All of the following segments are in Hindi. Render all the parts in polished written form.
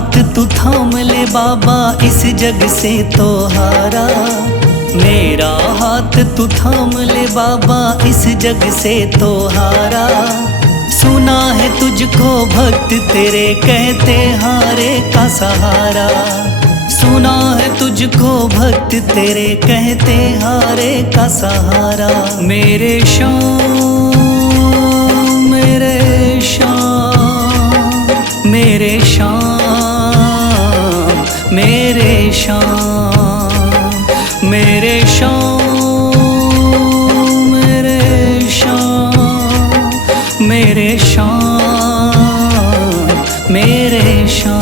हाथ तू थाम ले बाबा, इस जग से तो हारा। मेरा हाथ तू थाम ले बाबा, इस जग से तो हारा। सुना है तुझको भक्त तेरे कहते हारे का सहारा। सुना है तुझको भक्त तेरे कहते हारे का सहारा। मेरे श्याम मेरे श्याम मेरे श्याम मेरे श्याम मेरे श्याम मेरे श्याम मेरे श्याम मेरे श्याम।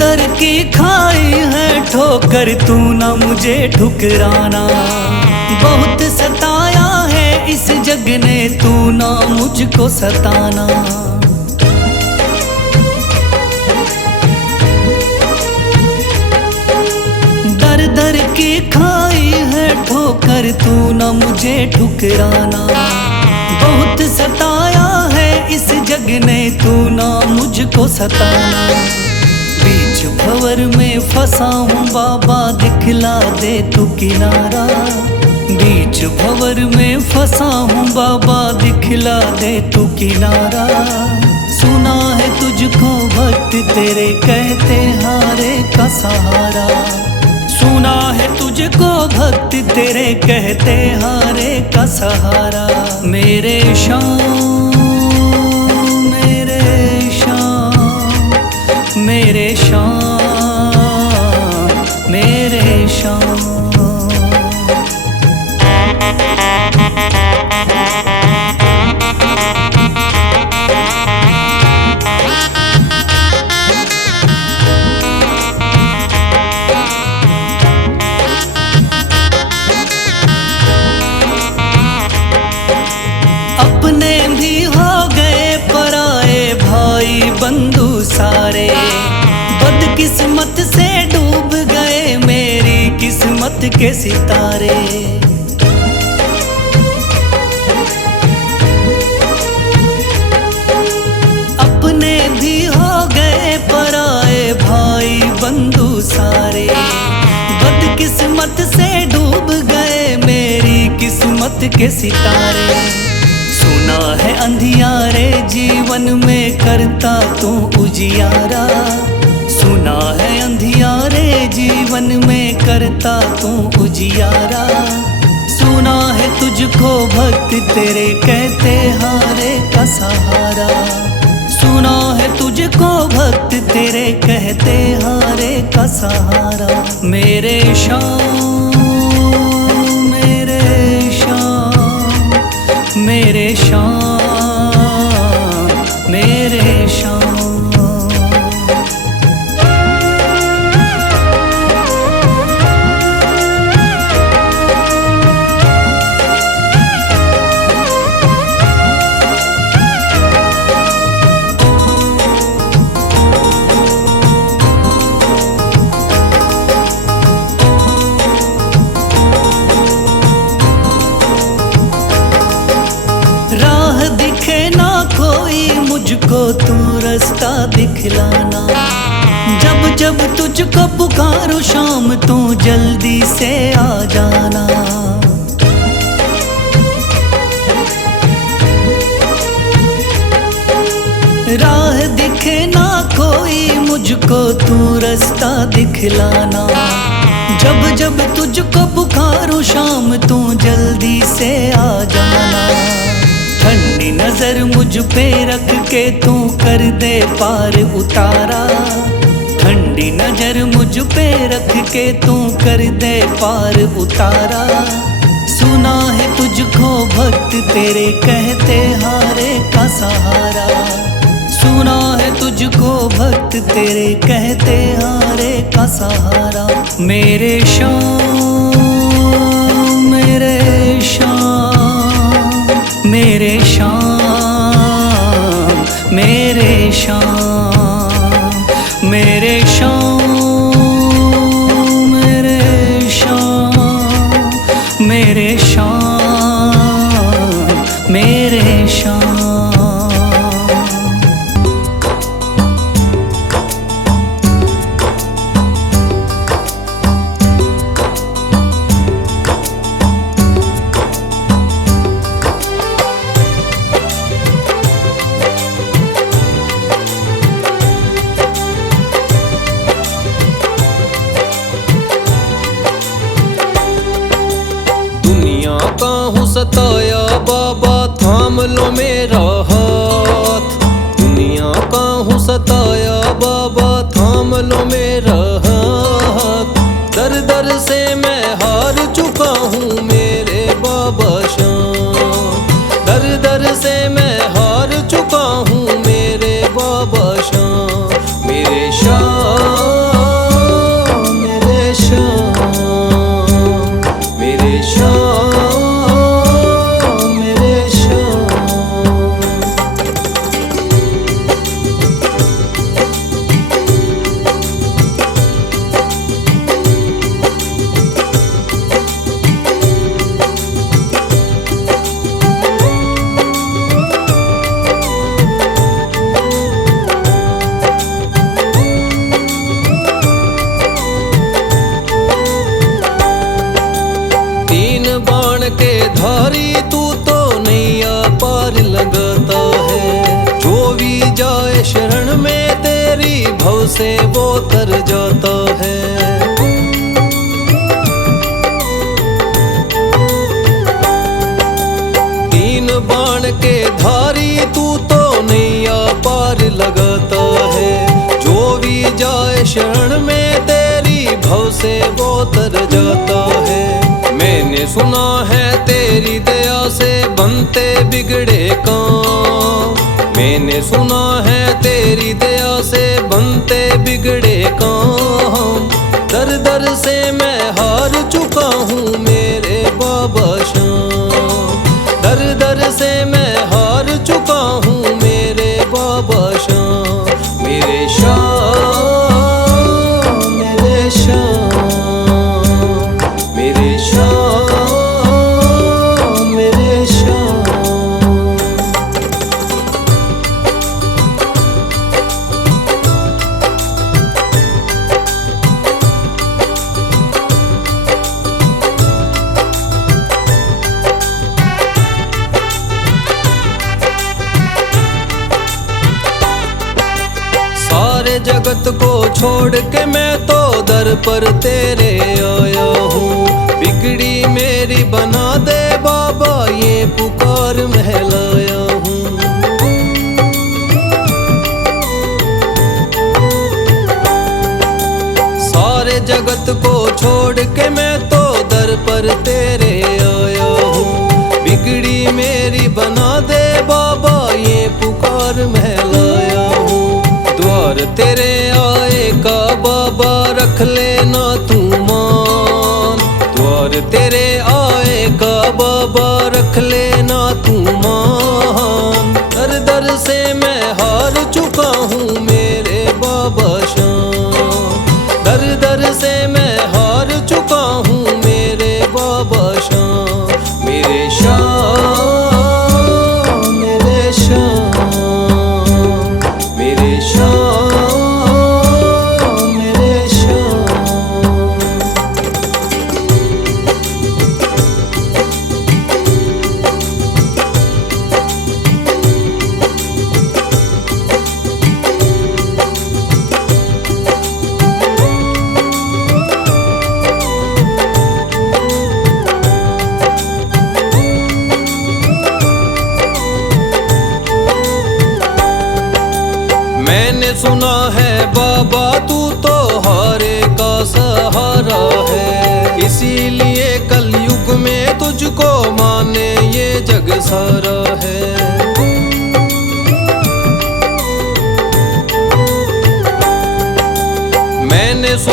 दर की खाई है ठोकर, तू ना मुझे ठुकराना। बहुत सताया है इस जग ने, तू ना मुझको सताना। दर दर की खाई है ठोकर, तू ना मुझे ठुकराना। बहुत सताया है इस जग ने, तू ना मुझको सताना। बीच भंवर में फंसा हूँ बाबा, दिखला दे तू किनारा। बीच भंवर में फंसा हूँ बाबा, दिखला दे तू किनारा। सुना है तुझको भक्त तेरे कहते हारे का सहारा। सुना है तुझको भक्त तेरे कहते हारे का सहारा। मेरे श्याम मेरे श्याम मेरे श्याम मेरे श्याम। अपने भी हो गए पराए भाई बंधु सारे। बदकिस्मत से डूब गए मेरी किस्मत के सितारे। अपने भी हो गए पराए भाई बंधु सारे। बदकिस्मत से डूब गए मेरी किस्मत के सितारे। सुना है अंधियारे जीवन में करता तू उजियारा। सुना है अंधियारे जीवन में करता तू उजियारा। सुना है तुझको भक्त तेरे कहते हारे का सहारा। सुना है तुझको भक्त तेरे कहते हारे का सहारा। मेरे श्याम मेरे श्याम मेरे श्याम मेरे श्याम। मुझको तू रास्ता दिखलाना। जब जब तुझको पुकारूं शाम, तू जल्दी से आ जाना। राह दिखे ना कोई मुझको तू रास्ता दिखलाना। जब जब तुझको पुकारूं शाम, तू जल्दी से आ जाना। ठंडी नजर मुझ पे रख के तू कर दे पार उतारा। ठंडी नजर मुझ पे रख के तू कर दे पार उतारा। सुना है तुझको भक्त तेरे कहते हारे का सहारा। सुना है तुझको भक्त तेरे कहते हारे का सहारा। मेरे श्याम मेरे श्याम मेरे श्याम मेरे श्याम मेरे श्याम मेरे श्याम मेरे श्याम मेरे श्याम। सताया बाबा थाम लो मेरा हाथ। दुनिया का हूँ सताया बाबा थाम लो मेरा हाथ। दर दर से मैं हार चुका हूँ मेरे बाबा श्याम। दर दर से मैं हार चुका हूँ मेरे बाबा श्याम। मेरे श्याम मेरे श्याम मेरे श्याम के धारी तू तो नैया पार लगाता है। जो भी जाए शरण में तेरी भव से वो तर जाता है। तीन बाण के धारी तू तो नैया पार लगाता है। जो भी जाए शरण में तेरी भव से वो तर जाता है। मैंने सुना है तेरी दया से बनते बिगड़े काम। मैंने सुना है तेरी दया से बनते बिगड़े काम। दर दर से मैं हार चुका हूँ मेरे बाबा श्याम। दर दर से मैं हार चुका हूँ मेरे बाबा श्याम। मेरे श्याम मेरे श्याम मेरे श्याम मेरे श्याम। सारे जगत को छोड़ के मैं तो दर पर तेरे आया हूँ। बिगड़ी मेरी बना दे बाबा ये पुकार महलाया हूँ। सारे जगत को छोड़ के मैं तो दर पर तेरे आया हूँ। बिगड़ी मेरी बना दे बाबा ये पुकार महलाया हूँ। द्वार तेरे आए का बाबा रख लेना तू मान। द्वार तेरे आए का बाबा रख लेना तू मान। दर दर से मैं हार चुका हूँ मेरे बाबा श्याम। दर दर से मैं हार चुका हूँ मेरे बाबा श्याम। मेरे श्याम मेरे श्याम मेरे श्याम मेरे श्याम। मैंने सुना है बाबा तू तो हारे का सहारा है। इसीलिए कलयुग में तुझको माने ये जग सारा है।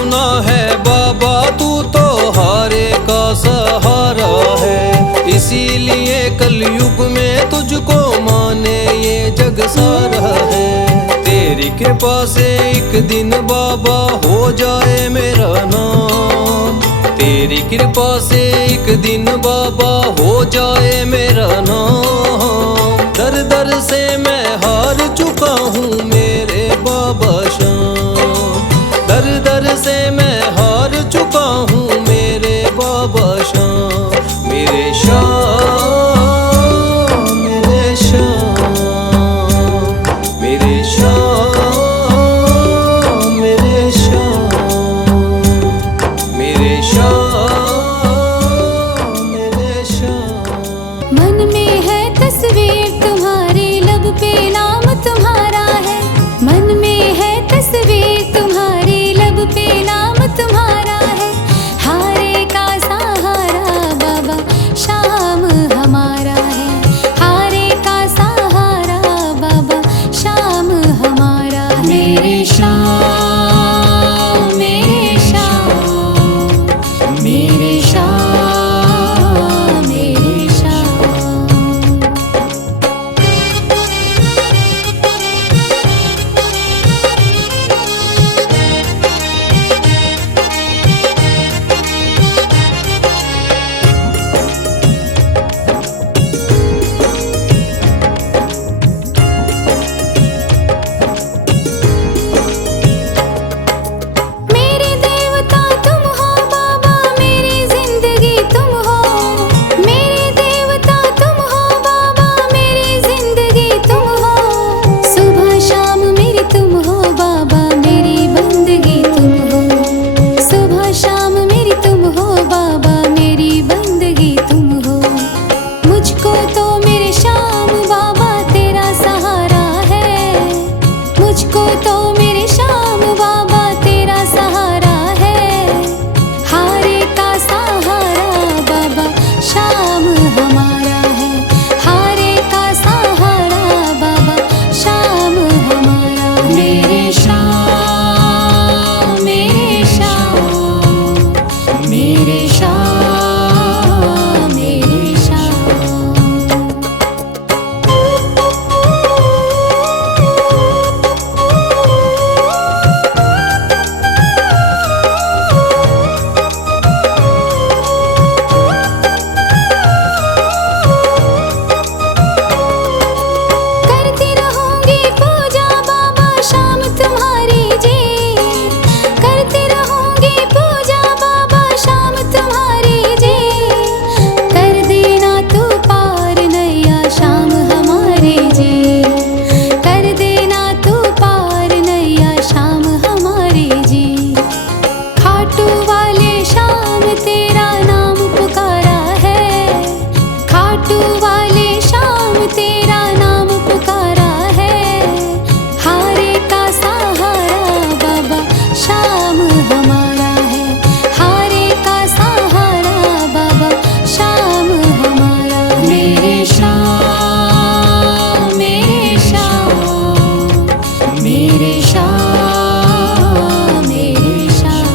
सुना है बाबा तू तो हारे का सहारा है, इसीलिए कलयुग में तुझको माने ये जग सारा है। तेरी कृपा से एक दिन बाबा हो जाए मेरा नाम, तेरी कृपा से एक दिन बाबा हो जाए मेरा नाम। दर दर से मैं हार चुका हूँ मेरे बाबा श्याम, दर दर से मैं हार चुका हूँ मेरे बाबा श्याम। मेरे श्याम, मेरे श्याम, मेरे श्याम, मेरे श्याम, मेरे श्याम, मेरे श्याम। मन में है तस्वीर तुम्हारी, लब पे नाम तुम्हारा है। मन में है तस्वीर तुम्हारी, लब पे नाम तुम्हारा है। हारे का सहारा बाबा शाम हमारा है, हारे का सहारा बाबा शाम हमारा है। मेरे श्याम, मेरे श्याम, मेरे श्याम, मेरे श्याम। मेरे देवता तुम हो बाबा, मेरी जिंदगी तुम हो। मेरे देवता तुम हो बाबा, मेरी जिंदगी तुम हो। सुबह शाम मेरी तुम हो बाबा, मेरी बंदगी तुम हो। सुबह शाम मेरी तुम हो बाबा, मेरी बंदगी तुम हो। मुझको तो मेरे श्याम बाबा तेरा सहारा है, मुझको तो मेरे श्याम बाबा तेरा सहारा है। हारे का सहारा बाबा शाम हमारा है, हारे का सहारा बाबा शाम हमारा है। मेरे श्याम, मेरे श्याम, मेरे श्याम, मेरे श्याम। करती रहूंगी पूजा बाबा शाम तुम्हारी जी, करती रहूंगी पूजा बाबा शाम तुम्हारी जी। कर देना तू पार नैया शाम हमारे जी, कर देना तू पार नैया शाम हमारे जी। खाटू वाले शाम तेरा नाम पुकारा है, खाटू वाले शाम तेरा नाम पुकारा है। हारे का सहारा बाबा शाम हमारा है, हारे का सहारा बाबा शाम हमारा है। मेरे श्याम, मेरे श्याम, मेरे श्याम, मेरे श्याम।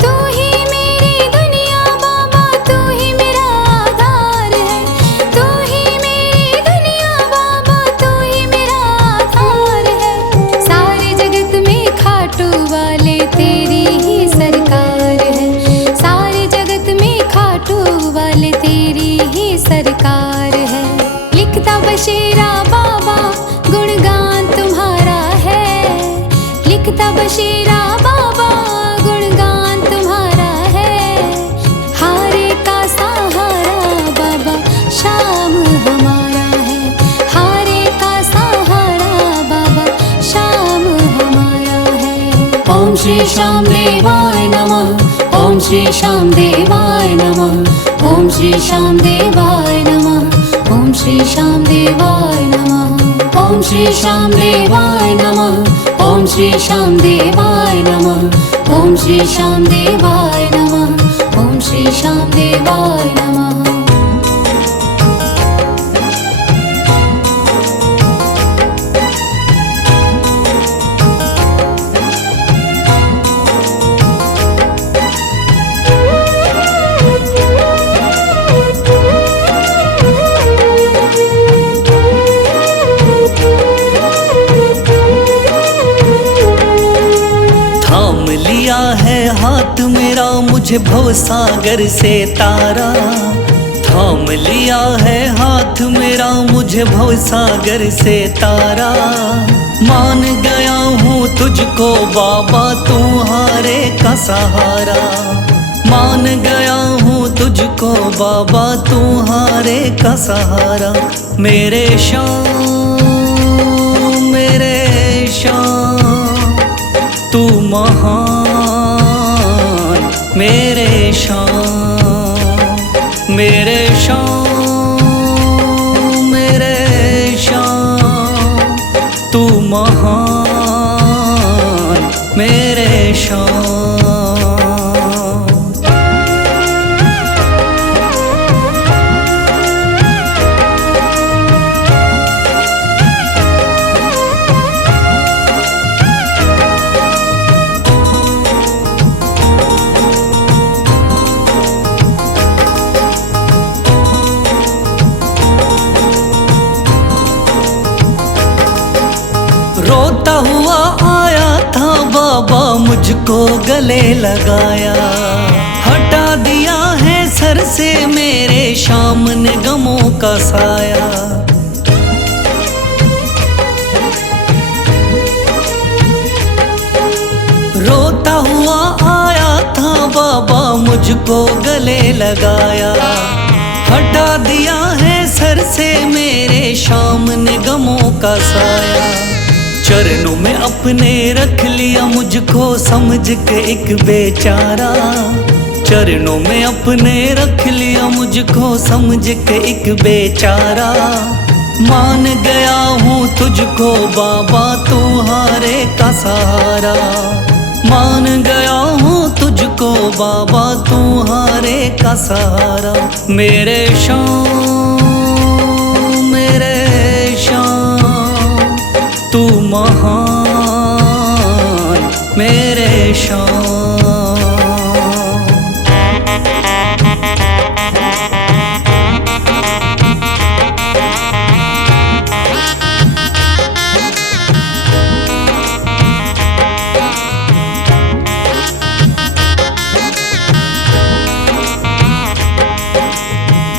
तू ही मेरी दुनिया बाबा, तू ही मेरा आधार है। तू ही मेरी दुनिया बाबा, तू ही मेरा आधार है। सारे जगत में खाटू वाले तेरी ही सरकार है, सारे जगत में खाटू वाले तेरी ही सरकार है। लिखता बशीरा बाबा गुणगान तुम्हारा है, लिखता बशीरा बाबा गुणगान तुम्हारा है। हारे का सहारा बाबा शाम हमारा है, हारे का सहारा बाबा शाम हमारा है। ओम श्री श्याम देवाय नमः, ओम श्री श्याम देवाय नमः, ओम श्री श्याम देवाय नमः, ओम ॐ श्री श्याम देवाय नमः। ॐ श्री श्याम देवाय नमः। ॐ श्री श्याम देवाय नमः। ॐ श्री श्याम देवाय नमः। ॐ श्री श्याम देवाय नमः। लिया है हाथ मेरा मुझे भवसागर से तारा, थाम लिया है हाथ मेरा मुझे भवसागर से तारा। मान गया हूँ तुझको बाबा तुम्हारे का सहारा, मान गया हूँ तुझको बाबा तुम्हारे का सहारा। मेरे श्याम मेरे श्याम तू महान, मेरे श्याम मेरे श्याम मेरे श्याम तू महान, मेरे श्याम। रोता हुआ आया था बाबा मुझको गले लगाया, हटा दिया है सर से मेरे श्याम ने गमों का साया। रोता हुआ आया था बाबा मुझको गले लगाया, हटा दिया है सर से मेरे श्याम ने गमों का साया। चरणों में अपने रख लिया मुझको समझ के एक बेचारा, चरणों में अपने रख लिया मुझको समझ के एक बेचारा। मान गया हूँ तुझको बाबा तुम्हारे का सहारा, मान गया हूँ तुझको बाबा तुम्हारे का सहारा। मेरे श्याम मेरे श्याम तू महान, मेरे श्याम।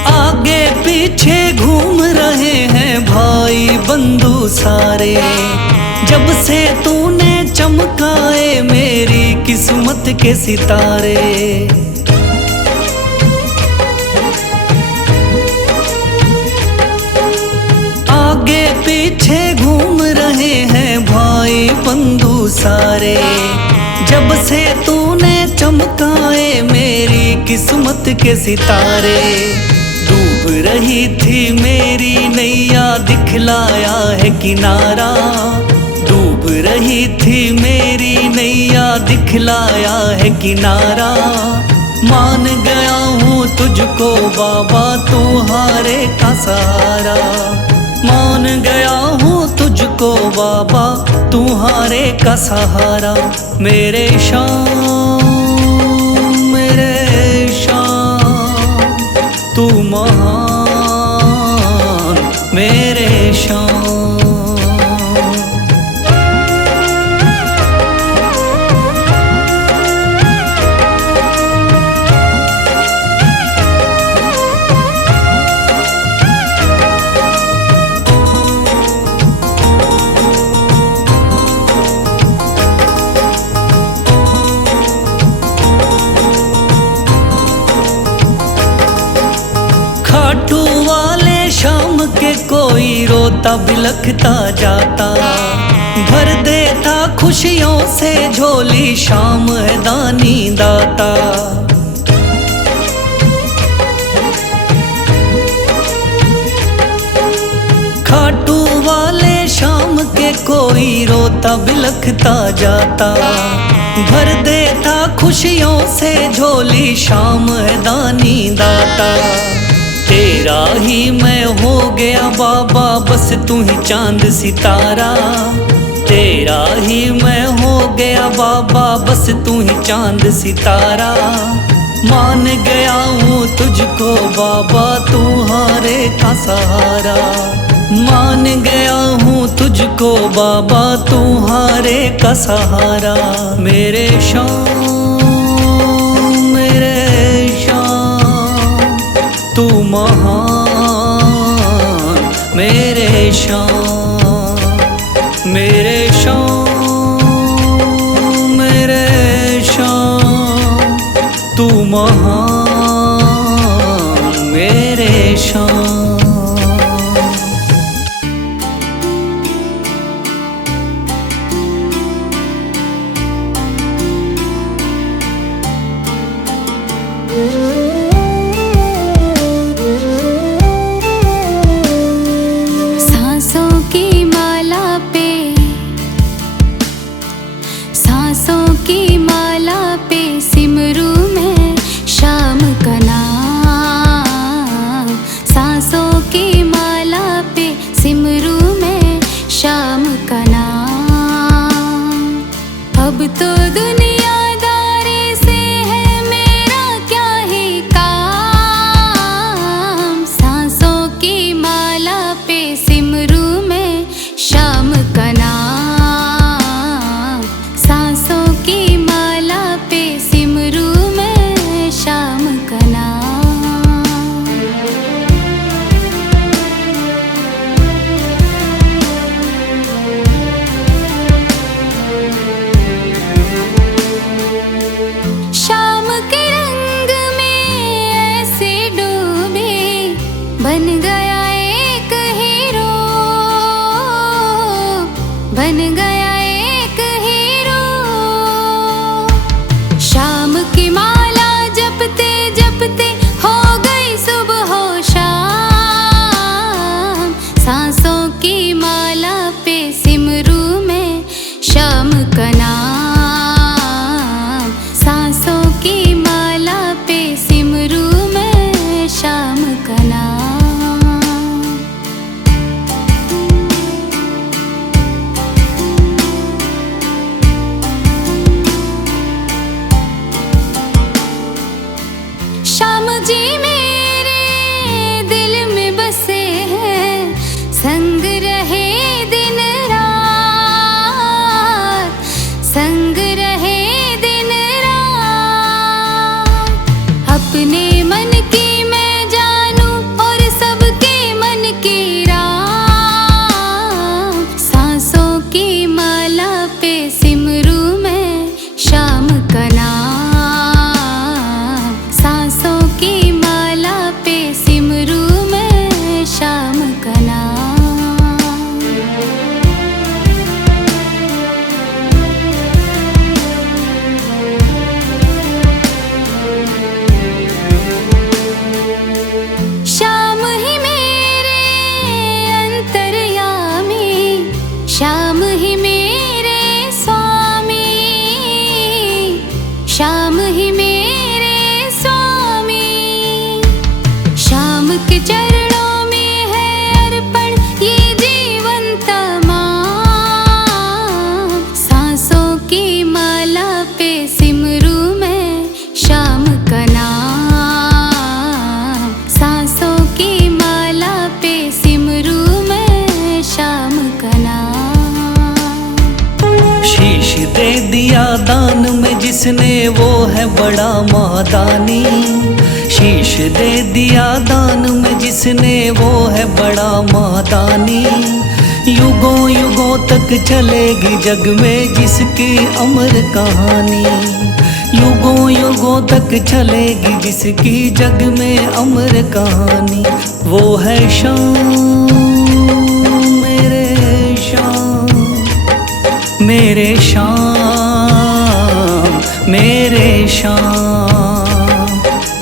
आगे पीछे घूम रहे हैं भाई बंधु सारे, जब से तूने चमकाए मेरी किस्मत के सितारे। आगे पीछे घूम रहे हैं भाई बंधु सारे, जब से तूने चमकाए मेरी किस्मत के सितारे। डूब रही थी मेरी नैया दिखलाया है किनारा, डूब रही थी मेरी नैया दिखलाया है किनारा। मान गया हूँ तुझको बाबा तुम्हारे का सहारा, मान गया हूँ तुझको बाबा तुम्हारे का सहारा। मेरे श्याम मेरे श्याम तू महान, मेरे श्याम। खाटू वाले शाम के कोई रोता बिलखता जाता, भर देता खुशियों से झोली शाम है दानी दाता। कोई रोता बिलखता जाता। भर देता खुशियों से झोली शाम है दानी दाता। तेरा ही मैं हो गया बाबा बस तू ही चांद सितारा। तेरा ही मैं हो गया बाबा बस तू ही चांद सितारा। मान गया हूँ तुझको बाबा तू हारे का सहारा। मान गया हूँ तुझको बाबा तू हारे का सहारा। मेरे शाम तू महान मेरे शाम। मेरे शाम तू महान मेरे शाम। सांसों की माला पे, सांसों की माला पे सिमरू मैं शाम का नाम। सांसों की माला पे सिमरू मैं शाम का नाम। अब तो दुनियादारी से है मेरा क्या ही काम। सांसों की माला पे सिमरू मैं शाम का नाम। सांसों की माला पे सिमरू मैं शाम का नाम। शाम के रंग में ऐसे डूबे बन गया एक हीरो। बन गया एक हीरो। शाम की माला जपते जपते हो गई सुबह हो शाम। सांसों की माला पे सिमरू मैं शाम का नाम। सांसों की माला पे सिमरू मैं शाम का नाम। श्याम जी मेरे दिल में बसे हैं। संग रहे दिन रात। संग रहे दिन रात। अपने मन की मैं जानूं और सबके मन की रात। सांसों की माला पे सिमरू मैं शाम का नाम। सांसों की माला पे सिमरू मैं शाम का नाम। श्याम ही मेरे अंतर्यामी। श्याम ही मेरे स्वामी। श्याम ही मेरे स्वामी। श्याम के चरणों में है अर्पण ये जीवन तमाम। सांसों की माला पे सिमरू मैं शाम का नाम। सांसों की माला पे सिमरू मैं शाम का नाम। शीश दे दिया दान में जिसने वो है बड़ा महादानी। शीश दे दिया दान में जिसने वो है बड़ा महादानी। युगों युगों तक चलेगी जग में जिसकी अमर कहानी। युगों युगों तक चलेगी जिसकी जग में अमर कहानी। वो है शाम मेरे शाम। मेरे शाम मेरे शाम।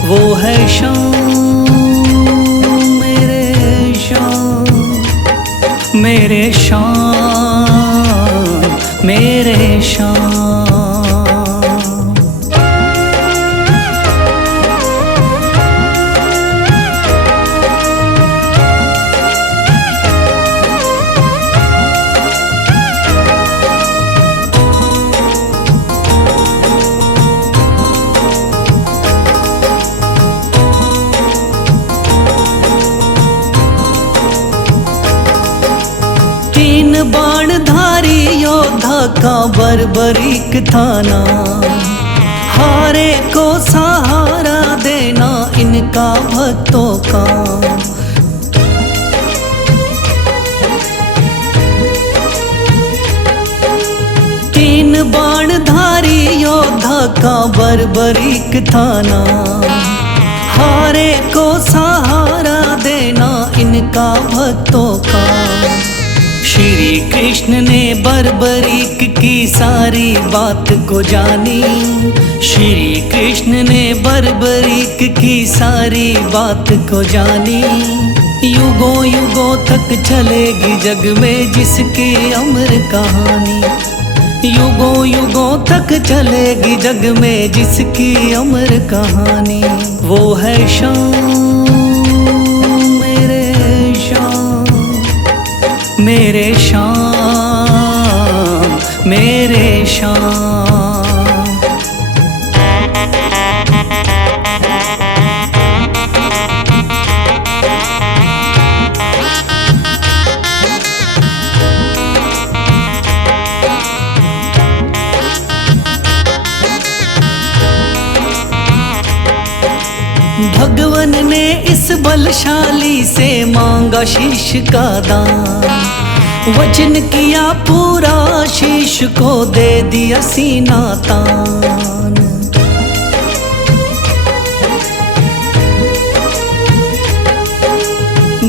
वो है शाम मेरे शाम। मेरे शाम मेरे शाम। तीन बाणधारी योद्धा का बर्बरीक थाना, हारे को सहारा देना इनका भक्तों का। तीन बाणधारी योद्धा का बर्बरीक थाना, हारे को सहारा देना इनका भक्तों का। श्री कृष्ण ने बर्बरीक की सारी बात को जानी, श्री कृष्ण ने बर्बरीक की सारी बात को जानी। युगों युगों तक चलेगी जग में जिसकी अमर कहानी, युगों युगों तक चलेगी जग में जिसकी अमर कहानी। वो है शाम, मेरे शाम, मेरे शाम, मेरे शाम। भगवन ने इस बलशाली से मांगा शीश का दान, वचन किया पूरा शीश को दे दिया सीना तान।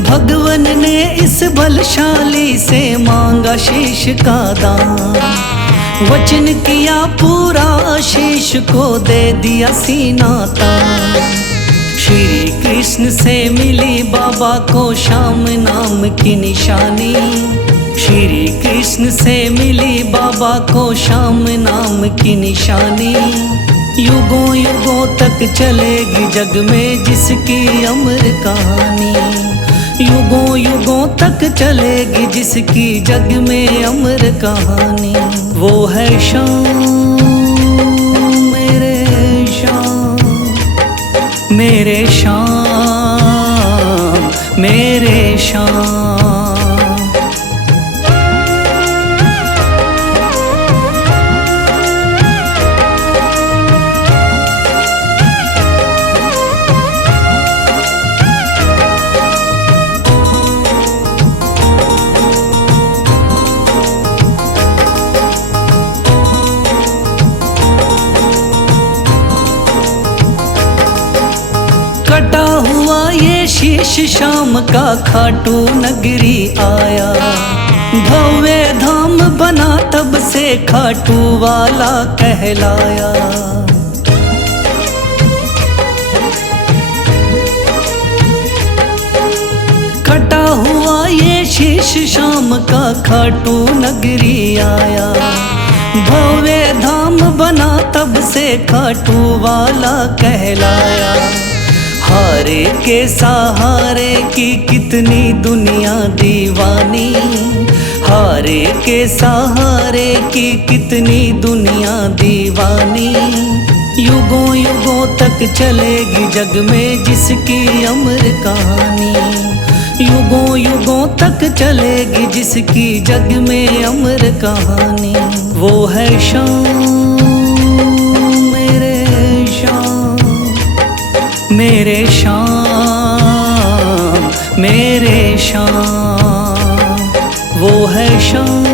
भगवन ने इस बलशाली से मांगा शीश का दान, वचन किया पूरा शीश को दे दिया सीना तान। श्री कृष्ण से मिली बाबा को श्याम नाम की निशानी, श्री कृष्ण से मिली बाबा को श्याम नाम की निशानी। युगों युगों तक चलेगी जग में जिसकी अमर कहानी, युगों युगों तक चलेगी जिसकी जग में अमर कहानी। वो है शाम, मेरे शाम, मेरे शाम, मेरे शाम। कटा हुआ ये शीश शाम का खाटू नगरी आया, भव्य धाम बना तब से खाटू वाला कहलाया। कटा हुआ ये शीश शाम का खाटू नगरी आया, भव्य धाम बना तब से खाटू वाला कहलाया। हारे के सहारे की कितनी दुनिया दीवानी, हारे के सहारे की कितनी दुनिया दीवानी। युगों युगों तक चलेगी जग में जिसकी अमर कहानी, युगों युगों तक चलेगी जिसकी जग में अमर कहानी। वो है शाम, मेरे शाम, मेरे शाम, मेरे शाम। वो है शाम,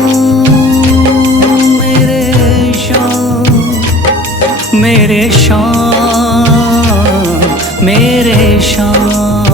मेरे शाम, मेरे शाम, मेरे शाम।